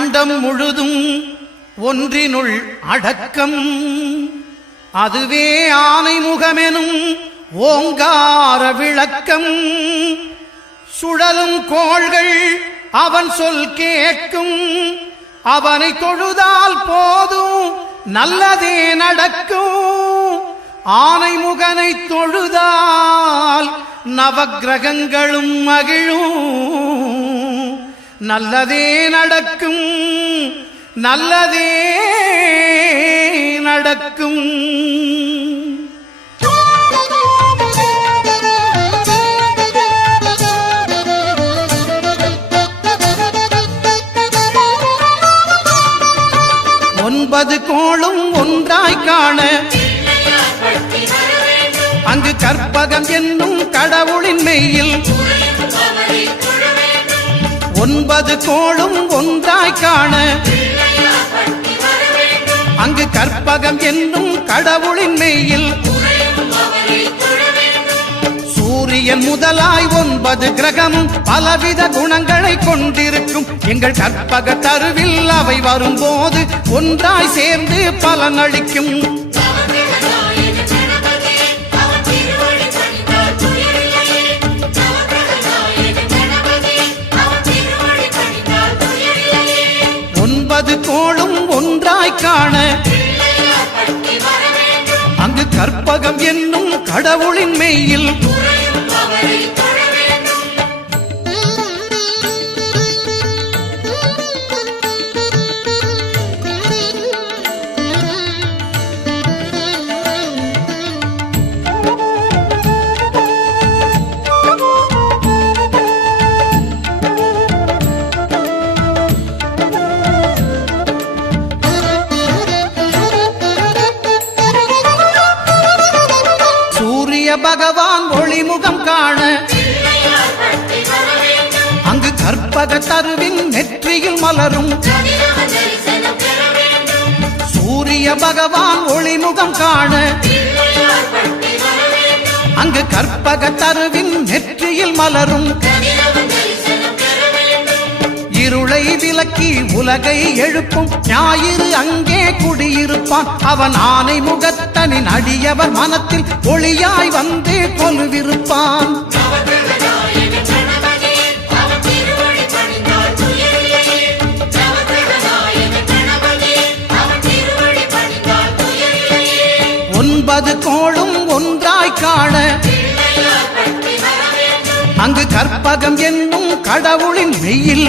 அண்டம் முழுதும் ஒன்றினுள் அடக்கம். அதுவே ஆனை முகமெனும் ஓங்கார விளக்கம். சுழலும் கோள்கள் அவன் சொல் கேட்கும். அவனை தொழுதால் போதும் நல்லதே நடக்கும். ஆனை முகனை தொழுதால் நவக்கிரகங்களும் மகிழும். நல்லதே நடக்கும், நல்லதே நடக்கும். ஒன்பது கோளும் ஒன்றாய் காண அங்கு கற்பகம் என்னும் கடவுளின் மெய்யில். ஒன்பது கோளும் ஒன்றாய் காண அங்கு கற்பகம் என்னும் கடவுளின் மெய்யில். சூரியன் முதலாய் 9 கிரகமும் பலவித குணங்களை கொண்டிருக்கும். எங்கள் கற்பக தருவில் அவை வரும்போது ஒன்றாய் சேர்ந்து பலனளிக்கும். கோளும் ஒன்றாய் காண அங்கு கற்பகம் என்னும் கடவுளின் மெய்யில். பகவான் ஒளிமுகம் காண அங்கு கற்பக தருவின் நெற்றியில் மலரும். சூரிய பகவான் ஒளிமுகம் காண அங்கு கற்பக தருவின் நெற்றியில் மலரும். இருளை விலக்கி உலகை எழுப்பும் ஞாயிறு அங்கே குடியிருப்பான். அவன் ஆனை முகத்தனின் அடியவர் மனத்தில் ஒளியாய் வந்து கொலுவிருப்பான். ஒன்பது கோளும் ஒன்றாய் காண அங்கு கற்பகம் என்னும் கடவுளின் மெய்யில்.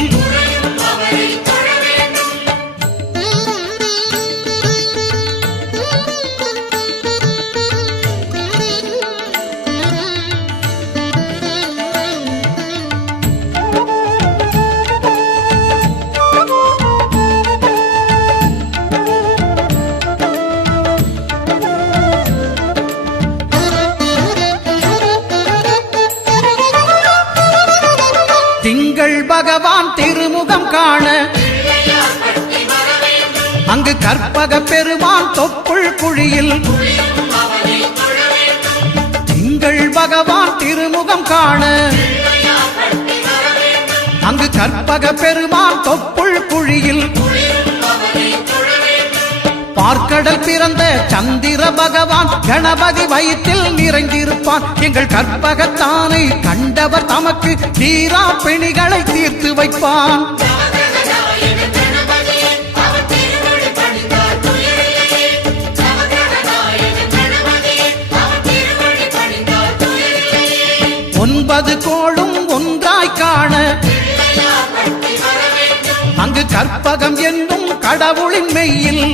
திங்கள் பகவான் திருமுகம் காண அங்கு கற்பக பெருமான் தொப்புள் குழியில். திங்கள் பகவான் திருமுகம் காண அங்கு கற்பக பெருமான் தொப்புள் குழியில். பார்க்கடல் பிறந்த சந்திர பகவான் கணபதி வயிற்றில் நிறைந்திருப்பான். எங்கள் கற்பகத்தானை கண்டவர் தமக்கு தீரா பிணிகளை தீர்த்து வைப்பான். ஒன்பது கோளும் ஒன்றாய் காண அங்கு கற்பகம் என்னும் கடவுளின் மெய்யில்.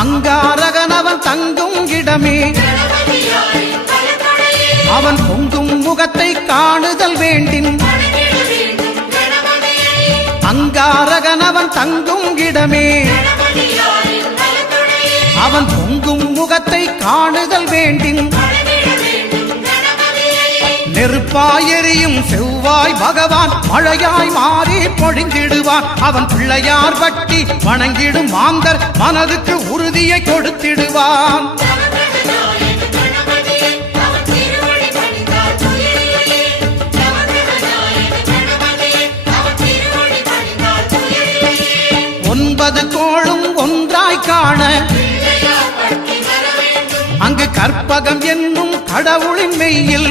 அங்காரகனவன் தங்கும் இடமே அவன் பொங்கும் முகத்தை காணுதல் வேண்டின். அங்காரகனவன் தங்கும் இடமே அவன் பொங்கும் முகத்தை காணுதல் வேண்டின். நெருப்பாய் எரியும் செவ்வாய் பகவான் மழையாய் மாறி பொழிந்திடுவான். அவன் பிள்ளையார் பட்டி வணங்கிடும் மாந்தர் மனதுக்கு உறுதியை கொடுத்திடுவான். ஒன்பது கோளும் ஒன்றாய் காண அங்கு கற்பகம் என்னும் கடவுளின் மெய்யில்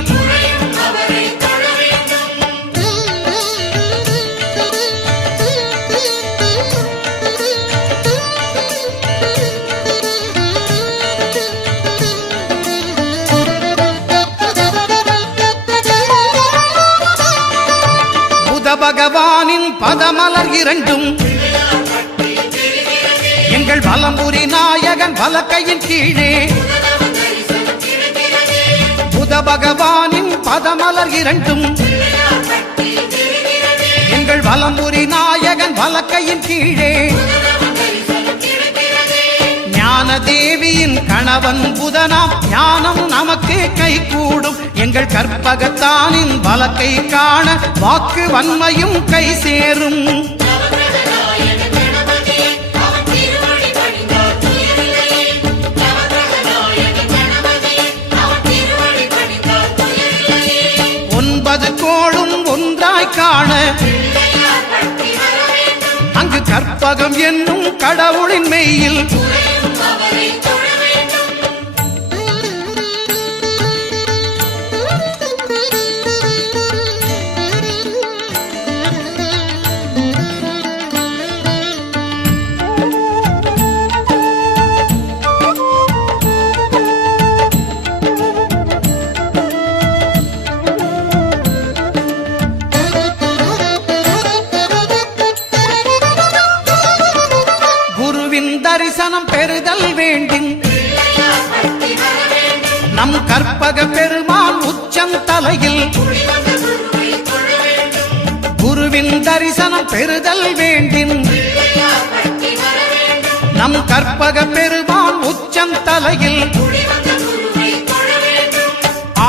புத பகவானின் பதமலர் இரண்டும் எங்கள் வலம்புரி நாயகன் வலக்கையின் கீழே புத பகவானின் பதமலர் இரண்டும் எங்கள் வலம்புரி நாயகன் வலக்கையின் கீழே ஞான தேவியின் கணவன் புதனாம் ஞானம் நமக்கு கைகூடும். எங்கள் கற்பகத்தானின் வலக்கை காண வாக்கு வன்மையும் கை சேரும். ஒன்பது கோளும் ஒன்றாய் காண அங்கு கற்பகம் என்னும் கடவுளின் மெய்யில் தரிசனம் பெறுதல் வேண்டும். நம் கற்பக பெருமான் உச்சம் தலையில் குருவின் தரிசனம் பெறுதல் வேண்டும். நம் கற்பக பெருமான் உச்சம் தலையில்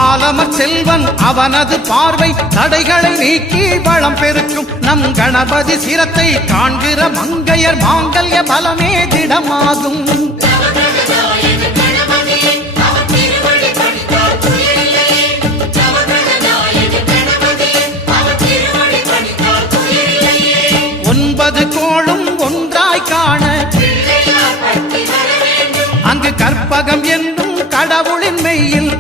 ஆலமர் செல்வன் அவனது பார்வை தடைகளை நீக்கி வளம் பெருக்கும். நம் கணபதி சிரத்தை காண்கிற மங்கையர் மாங்கல்ய பலமே திடமாகும். ஒன்பது கோளும் ஒன்றாய் காண அங்கு கற்பகம் என்னும் கடவுளின் மெய்யில்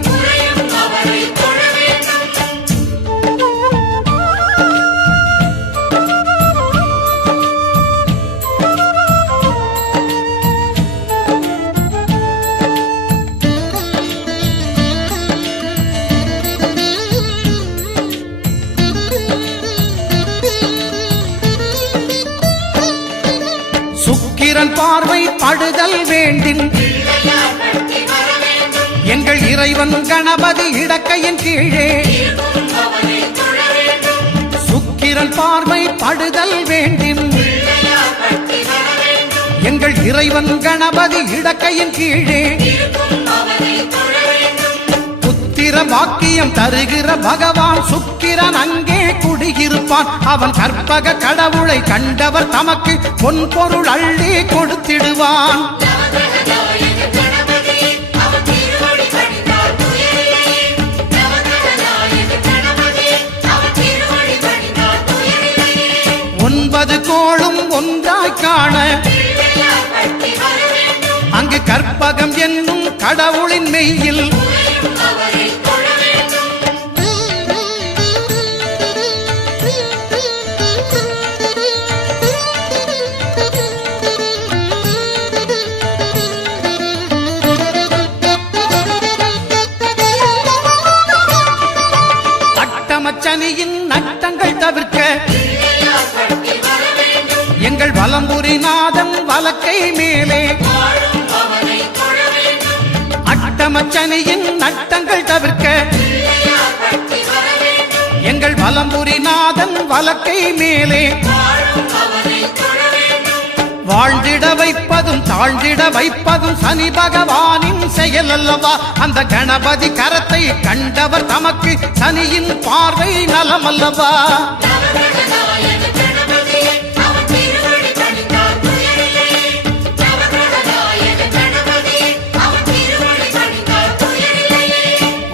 சுக்கிரன் பார்வை படுதல் வேண்டின் எங்கள் இறைவன் கணபதி இடக்கையின் கீழே சுக்கிரன் பார்வை படுதல் வேண்டின் எங்கள் இறைவன் கணபதி இடக்கையின் கீழே புத்திர பாக்கியம் தருகிற பகவான் சுக்கிரன் அங்கே குடியிருப்பான். அவன் கற்பக கடவுளை கண்டவர் தமக்கு பொன் பொருள் அள்ளி கொடுத்திடுவான். ஒன்பது கோளும் ஒன்றாய் காண அங்கு கற்பகம் என்னும் கடவுளின் மெய்யில் அட்டமச்சனியின் நட்டங்கள் தவிர்க்க எங்கள் வலம்புரி நாதம் வலக்கை மேலே அட்டமச்சனியின் நட்டங்கள் தவிர்க்க எங்கள் வலம்புரி நாதன் வலக்கை மேலே வாழ்ந்திட வைப்பதும் தாழ்ந்திட வைப்பதும் சனி பகவானின் செயல் அல்லவா? அந்த கணபதி கரத்தை கண்டவர் தமக்கு சனியின் பார்வை நலம் அல்லவா?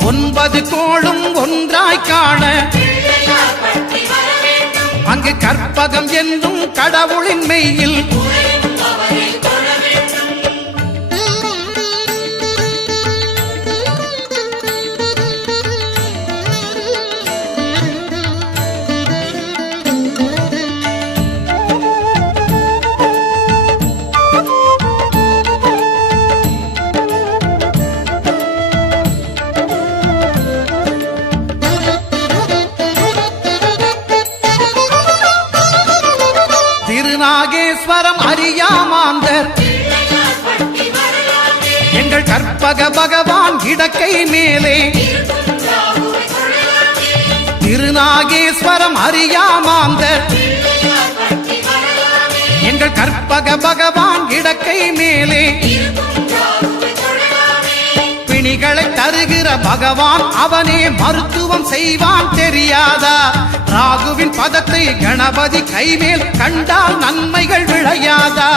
ஒன்பது கோளும் ஒன்றாய் காண அங்கு கற்பகம் என்னும் கடவுளின் மெய்யில் திருநாகேஸ்வரம் அறியாமாந்தர் எங்கள் கற்பக பகவான் இடக்கை மேலே திருநாகேஸ்வரம் அறியாமாந்தர் எங்கள் கற்பக பகவான் இடக்கை மேலே பிணிகளை தருகிற பகவான் அவனே மருத்துவம் செய்வான் தெரியாதா? ராகுவின் பதத்தை கணபதி கைமேல் கண்டால் நன்மைகள் விளையாதா?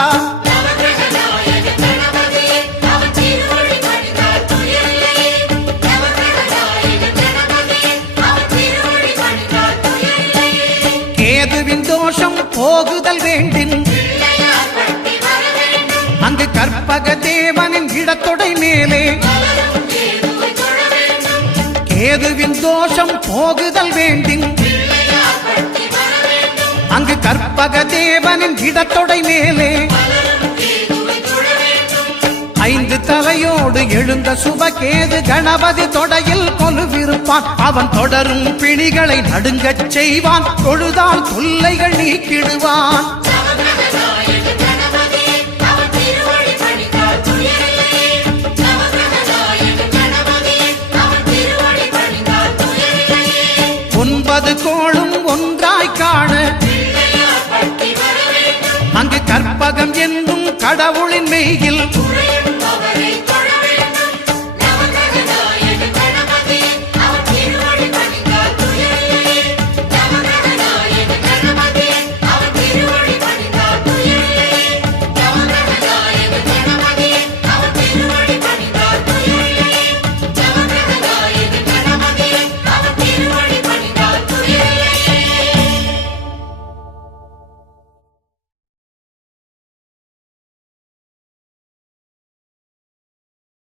கேதுவின் தோஷம் போகுதல் வேண்டின் அங்கு கற்பக தேவனின் இடத்தொடை மேலே கேதுவின் தோஷம் போகுதல் வேண்டின் அங்கு கற்பக தேவனின் இடத்தொடை மேலே ஐந்து தலையோடு எழுந்த சுபகேது கணபதி தொடையில் கொலுவிருப்பான். அவன் தொடரும் பிணிகளை நடுங்கச் செய்வான். தொழுதால் தொல்லைகள் நீக்கிடுவான். ஒன்பது கோளும் ஒன்றாய் காண அங்கு கற்பகம் என்னும்